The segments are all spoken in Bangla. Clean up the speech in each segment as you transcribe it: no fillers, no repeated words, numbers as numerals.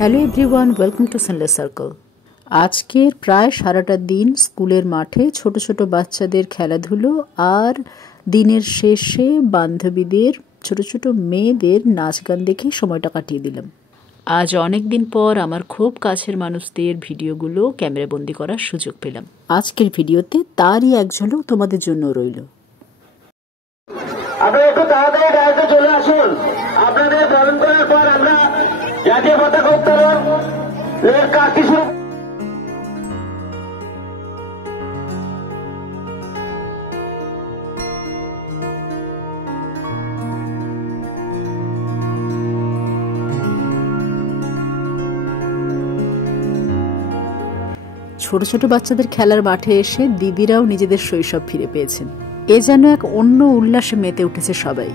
Hello everyone, welcome to Sunless Circle. আজকের প্রায় সারাটা দিন স্কুলের মাঠে ছোট ছোট বাচ্চাদের খেলাধুলো আর দিনের শেষে বান্ধবীদের ছোট ছোট মেয়েদের নাচ গান দেখে সময়টা কাটিয়ে দিলাম। আজ অনেক দিন পর আমার খুব কাছের মানুষদের ভিডিওগুলো ক্যামেরাবন্দি করার সুযোগ পেলাম। আজকের ভিডিওতে তারই এক ঝলক তোমাদের জন্য রইল। আপনারা একটু তাড়াতাড়ি গাড়িতে চলে আসুন। আপনাদের বরণ করার পর আমরা জাতীয় পতাকা উত্তোলন এর কাজটি শুরু। ছোট ছোট বাচ্চাদের খেলার মাঠে এসে দিদিরাও নিজেদের শৈশব ফিরে পেয়েছেন। এ যেন এক অন্য উল্লাসে মেতে উঠেছে সবাই।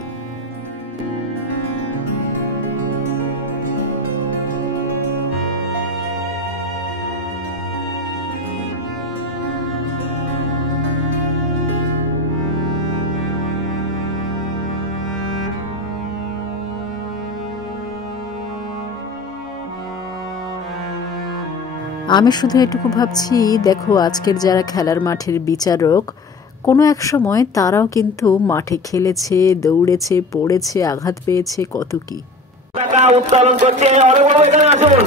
আমি শুধু এটুকু ভাবছি, দেখো আজকের যারা খেলার মাঠের বিচারক, কোনো এক সময় তারাও কিন্তু মাঠে খেলেছে, দৌড়েছে, পড়েছে, আঘাত পেয়েছে, কত কি। উত্তোলন করতে আসুন।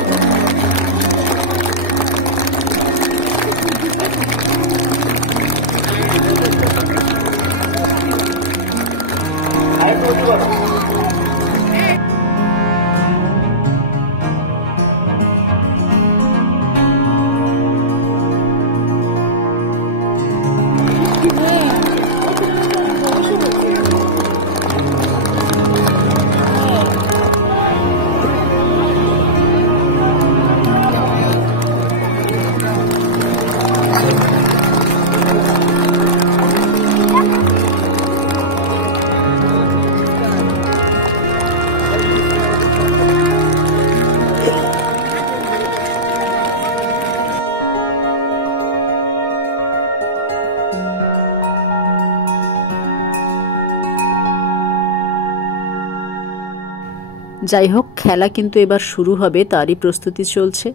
যাই হোক, খেলা কিন্তু এবার শুরু হবে, তারই প্রস্তুতি চলছে।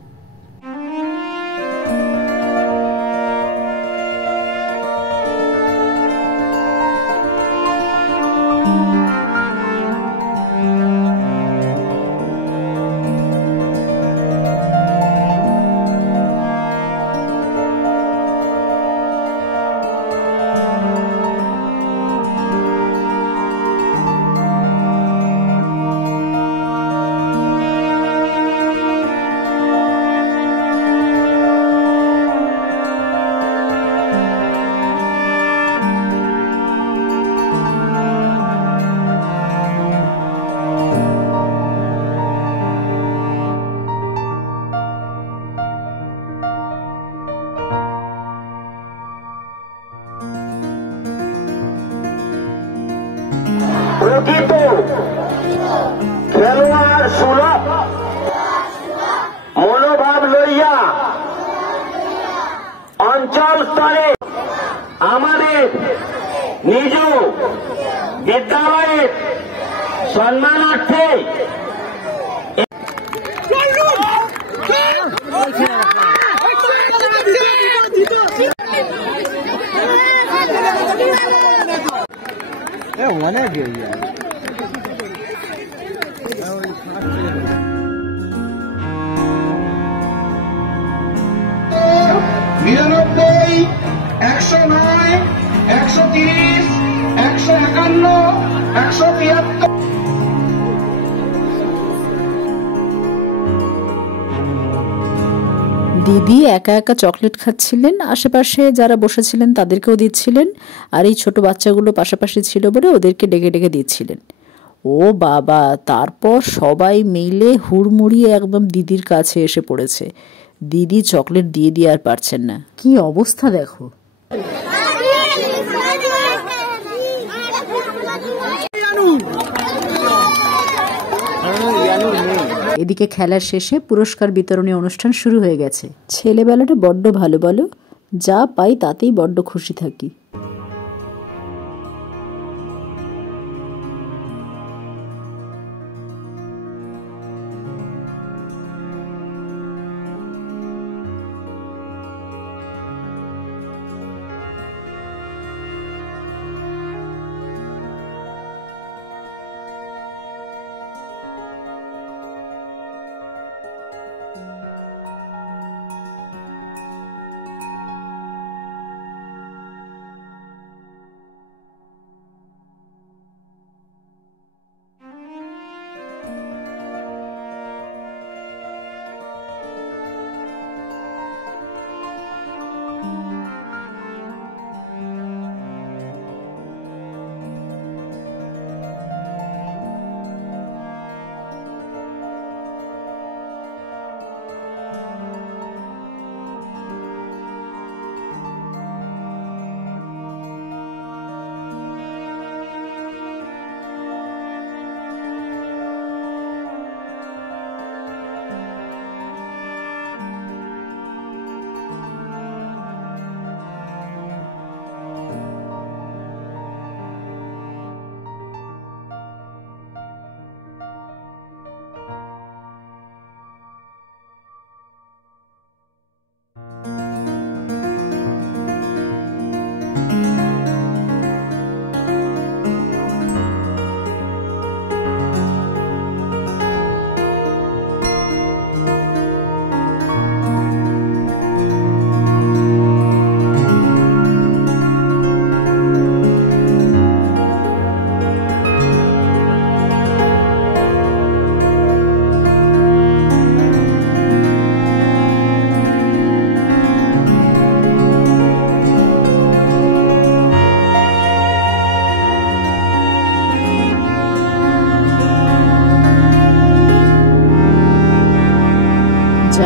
প্রকৃত খেলোয়াড় সুলভ মনোভাব লইয়া অঞ্চল স্তরে আমাদের নিজ বিদ্যালয়ের সম্মানার্থে অনেক 99, 109, 130, 151, 173। দিদি একা একা চকলেট খাচ্ছিলেন, আশেপাশে যারা বসেছিলেন তাদেরকেও দিচ্ছিলেন, আর এই ছোট বাচ্চাগুলো পাশাপাশি ছিল বলে ওদেরকে ডেকে ডেকে দিচ্ছিলেন। ও বাবা, তারপর সবাই মিলে হুড়মুড়িয়ে একদম দিদির কাছে এসে পড়েছে। দিদি চকলেট দিয়ে দিয়ে আর পারছেন না। কি অবস্থা দেখো। এদিকে খেলার শেষে পুরস্কার বিতরণী অনুষ্ঠান শুরু হয়ে গেছে। ছেলেবেলাটা বড্ড ভালো বলো, যা পাই তাতেই বড্ড খুশি থাকি।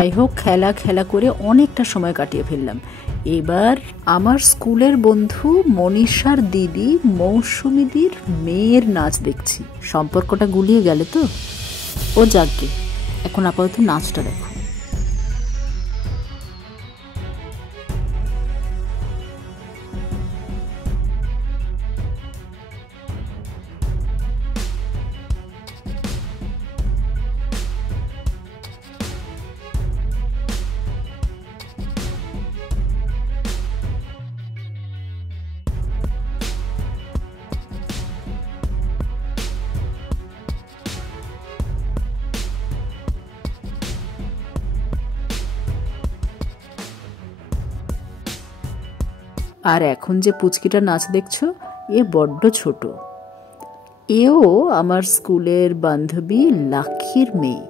যাই হোক, খেলা করে অনেকটা সময় কাটিয়ে ফেললাম। এবার আমার স্কুলের বন্ধু মনীষার দিদি মৌসুমীদির মেয়ের নাচ দেখছি। সম্পর্কটা গুলিয়ে গেলে তো। ও যাকগে, এখন আপাতত নাচটা দেখো। আর এখন যে পুচকিটা নাচ দেখছো, এ বড্ড ছোট। এও আমার স্কুলের বান্ধবী লাকির মেয়ে।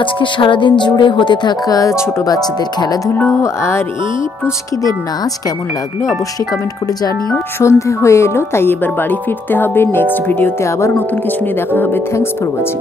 আজকে সারাদিন জুড়ে হতে থাকা ছোট বাচ্চাদের খেলাধুলো আর এই পুচকিদের নাচ কেমন লাগলো অবশ্যই কমেন্ট করে জানিও। সন্ধে হয়ে এলো, তাই এবার বাড়ি ফিরতে হবে। নেক্সট ভিডিওতে আবার নতুন কিছু নিয়ে দেখা হবে। Thanks for watching.